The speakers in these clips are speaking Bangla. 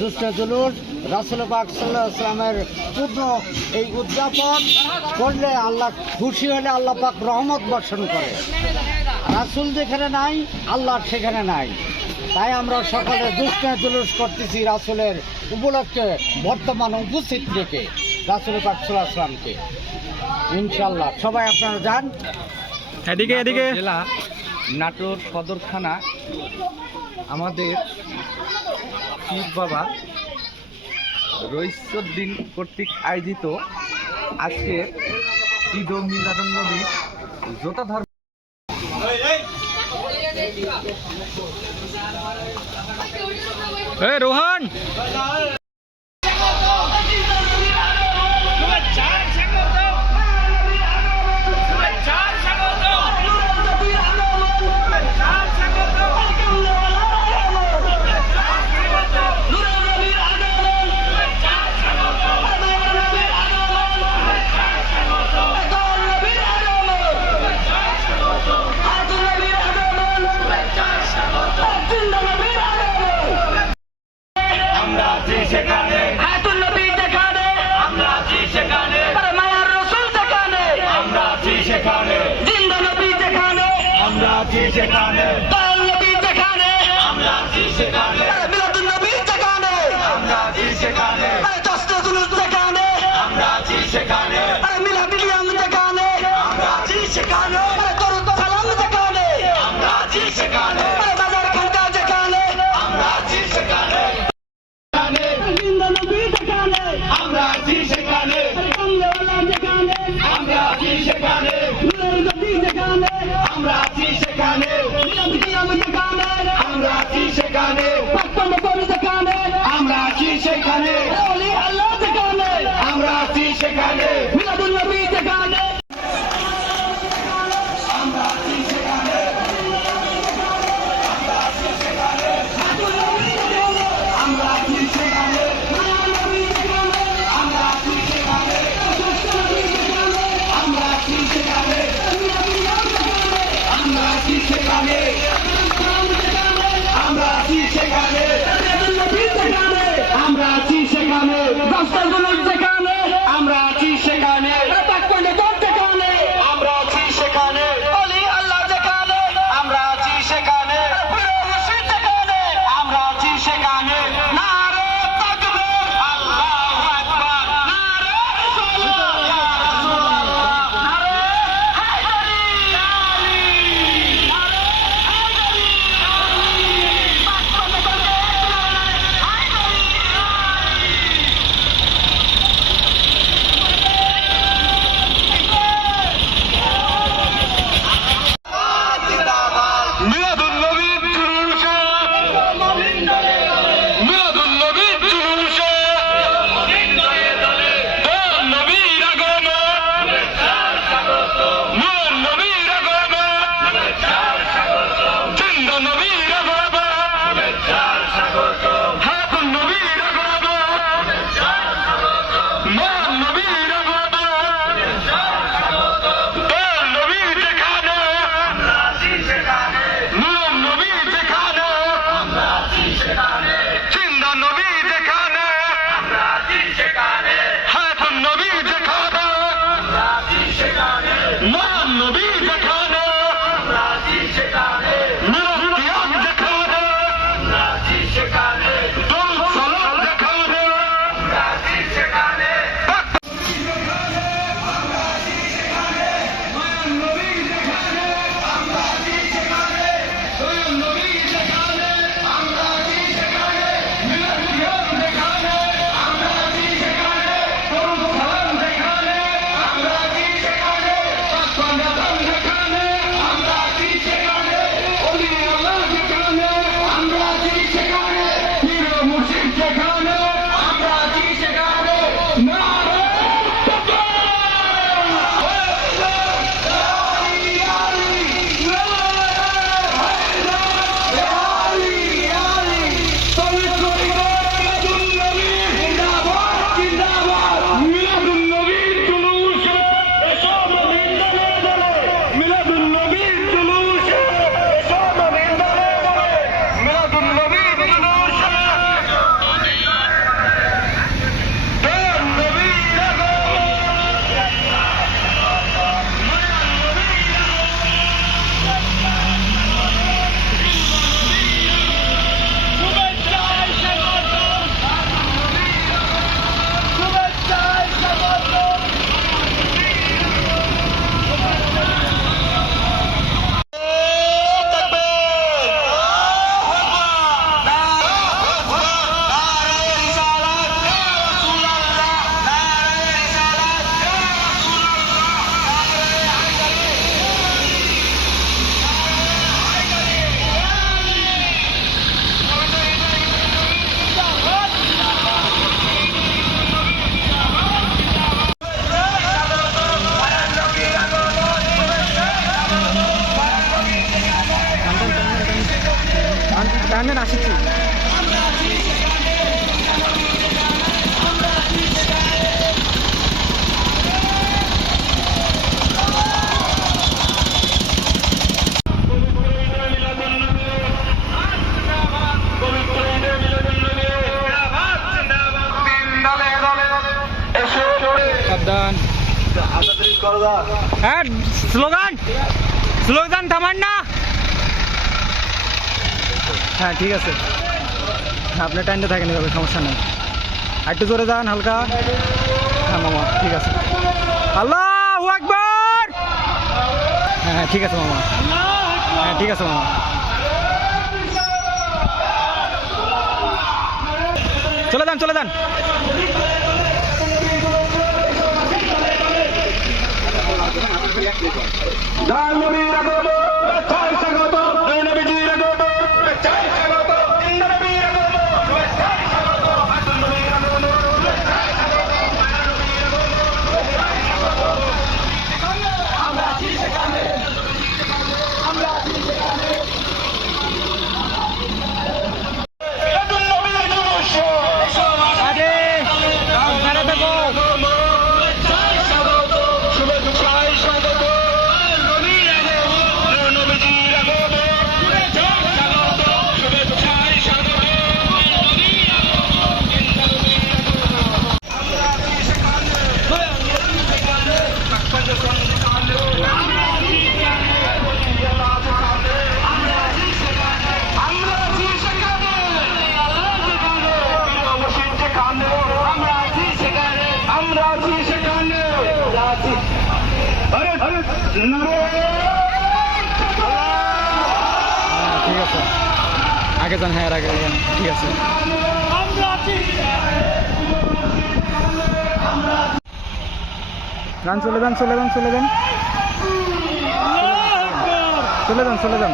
জুলুস রাসূল পাক সাল্লাল্লাহু আলাইহি ওয়াসাল্লামের পূর্ণ এই উদযাপন করলে আল্লাহ খুশি হলে আল্লাহ পাক রহমত বর্ষণ করে। রাসূল যেখানে নাই আল্লাহ সেখানে নাই, তাই আমরা সকলে জুলুস করতেছি রাসূলের উপলক্ষে বর্তমান উপস্থিত রেখে রাসূল পাক সাল্লাল্লাহু আলাইহি ওয়াসাল্লামকে। ইনশাআল্লাহ সবাই আপনারা যান। এদিকে জেলা নাটোর সদর থানা আমাদের পীর বাবা রইসুদ্দিন কর্তৃক আয়োজিত আজকের ঈদ ও মিলাদুন্নবী জোতা ধর্ম রোহন সেখানে দয়াল নবী যেখানে আমরা আছি সেখানে মিলাদুন নবী যেখানে আমরা আছি সেখানে দশটা জুলুস যেখানে আমরা আছি সেখানে মিলাদুল ইয়াম যেখানে আমরা আছি সেখানে দরুদ সালাম যেখানে আমরা আছি সেখানে বাজার খানকা যেখানে আমরা আছি সেখানে জিন্দা নবী যেখানে আমরা আছি সেখানে কমলেওয়ালা যেখানে আমরা আছি সেখানে নূরের গতি যেখানে আমরা আছি সেখানে আমরা আছি সেখানে যেখানে আমরা আছি সেখানে আল্লাহ যেখানে আমরা আছি সেখানে মিলাদুন নবী যেখানে আমরা আছি সেখানে আমরা আছি সেখানে আমরা আছি সেখানে আমরা আছি সেখানে আমরা আছি সেখানে আমরা আছি সেখানে আমরা আছি সেখানে আমরা আছি সেখানে দশটা জুলুস যেখানে আমরা আছি সেখানে যেখানে আমরা আছি সেখানে অলি আল্লাহ যেখানে আমরা আছি সেখানে যেখানে আমরা আছি সেখানে নারে তাকবীর আল্লাহু আকবার নারে রাসূলুল্লাহ ইয়া রাসূলুল্লাহ নারে হায়দারি আলী নারে হায়দারি মিলাদুন নবীর জুলুসে মিলাদুন নবীর জুলুসে দয়াল নবীর আগমন নূর নবীর আগমন জিন্দা নবীর আগমন হায়াতুন নবীর আগমন নূর নবীর আগমন দয়াল নবী যেখানে নূর নবী যেখানে জিন্দা নবী যেখানে হায়াতুন নবী যেখানে নূর নবী যেখানে নূর কিয়াম যেখানে দরুদ সালাম যেখানে হ্যাঁ স্লোগান স্লোগান থামান না। হ্যাঁ ঠিক আছে, হ্যাঁ আপনার টাইমটা থাকেন, এভাবে সমস্যা নেই। আর একটু জোরে যান হালকা। হ্যাঁ মামা ঠিক আছে। আল্লাহু আকবার। হ্যাঁ হ্যাঁ ঠিক আছে মামা। হ্যাঁ ঠিক আছে মামা। চলে যান চলে যান। ঠিক আছে আগে যান। হ্যাঁ আগে যান ঠিক আছে। যান চলে যান চলে যান চলে যান চলে যান চলে যান।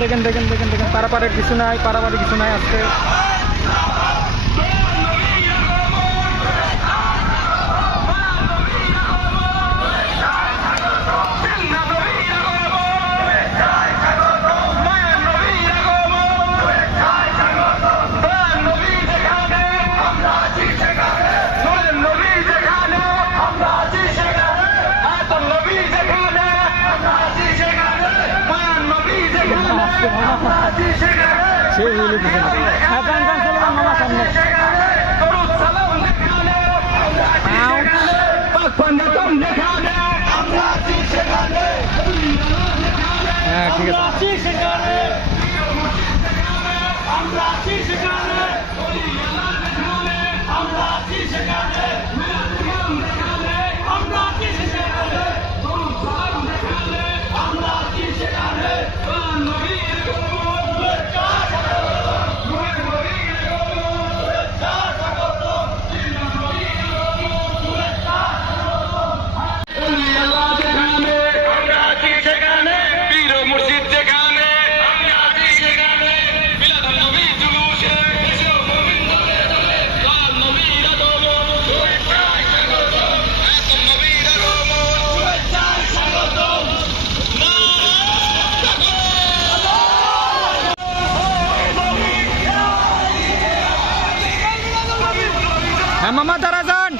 দেখেন দেখেন দেখেন দেখেন পারাপারের কিছু নাই, পারাপারের কিছু নাই আজকে। সেই হইলে কিছু না। হ্যাঁ যান যান চলে যান মামা সামনে। হ্যাঁ ঠিক আছে। হ্যাঁ মামা দাঁড়া যান।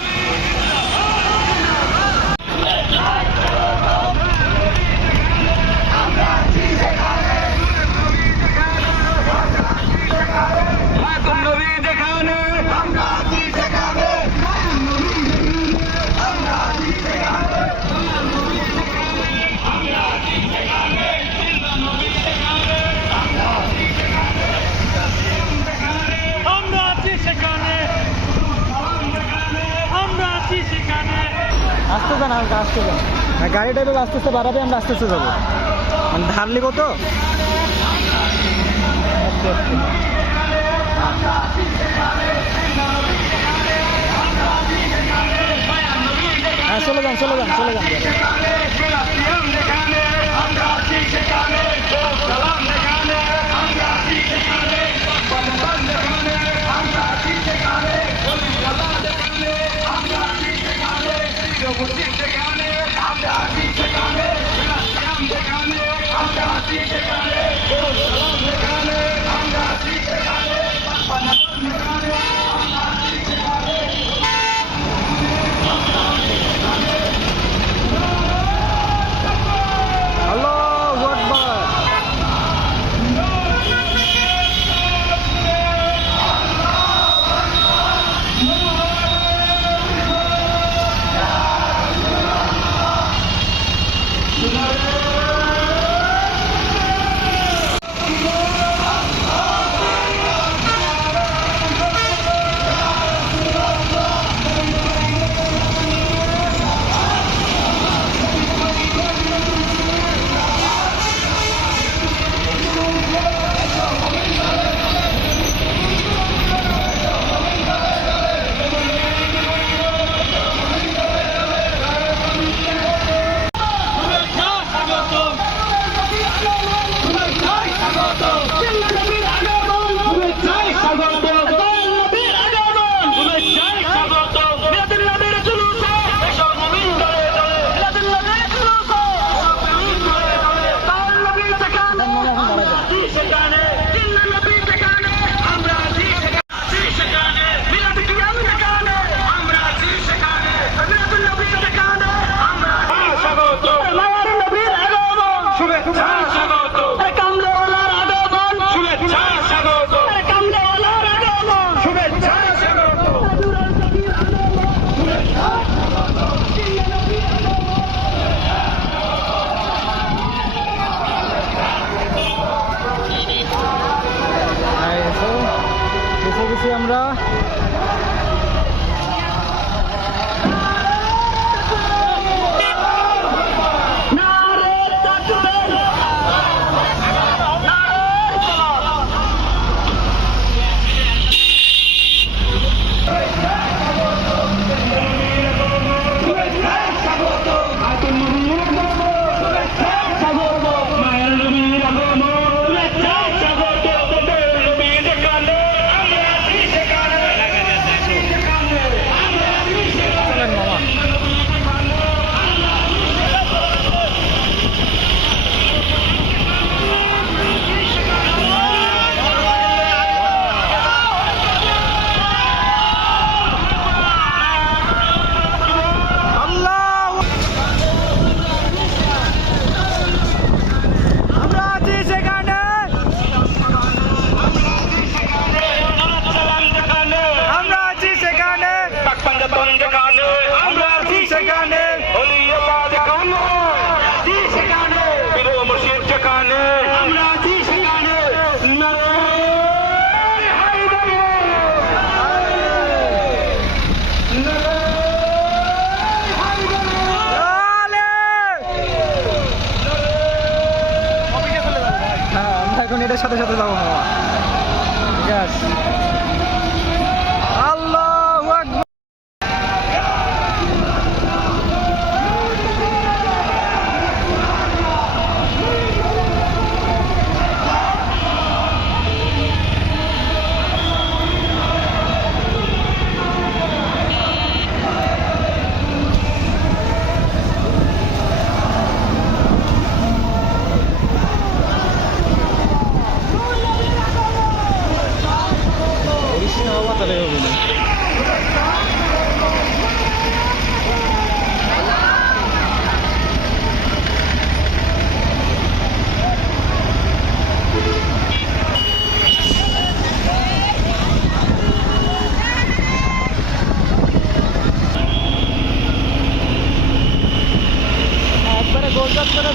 আসতে যান হালকা, আসতে যান। হ্যাঁ গাড়িটা এভাবে আস্তে আস্তে বাড়াবে, আমরা আস্তে আস্তে যাবো। মানে ধার লিখো তো, আস্তে আস্তে। হ্যাঁ চলে যান চলে যান চলে যান। আল্লাহু আকবার। আমরা এখন এটার সাথে সাথে যাবো মামা। ঠিক আছে, আল্লাহু আকবার।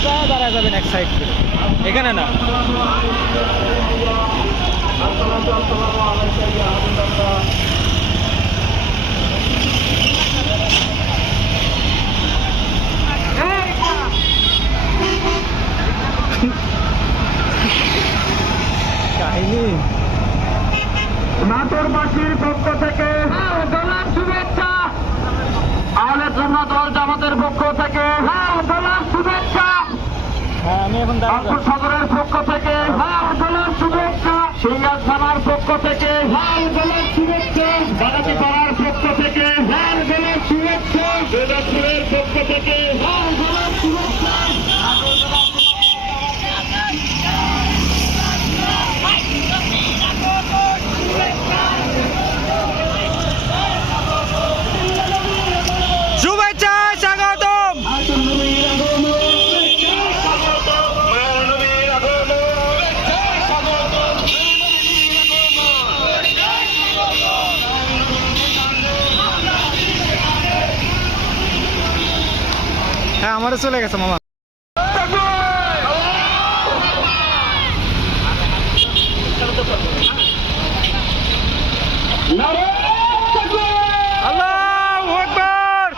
যায় দাঁড়ায় যাবেন এক সাইড করে, এখানে না। কাহিনী নাটোরবাসীর পক্ষ থেকে দলের শুভেচ্ছা, আহলে সুন্নাত ওয়াল জামাতের পক্ষ থেকে দলের শুভেচ্ছা, হ্যাঁ আমি এখন দাঁড়াবো। রংপুর সদরের পক্ষ থেকে দলের শুভেচ্ছা, সিঙ্গার থানার পক্ষ থেকে দলের শুভেচ্ছা, বাগাতি পাড়ার পক্ষ থেকে দলের শুভেচ্ছা, বেদাপুরের পক্ষ থেকে দলের শুভেচ্ছা। শুভেচ্ছা স্বাগতম। হ্যাঁ আমারও চলে গেছে মামা। আল্লাহু আকবার।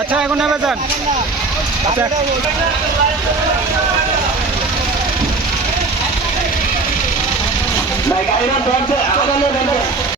আচ্ছা এখন নেমে যান। আচ্ছা গাড়িটা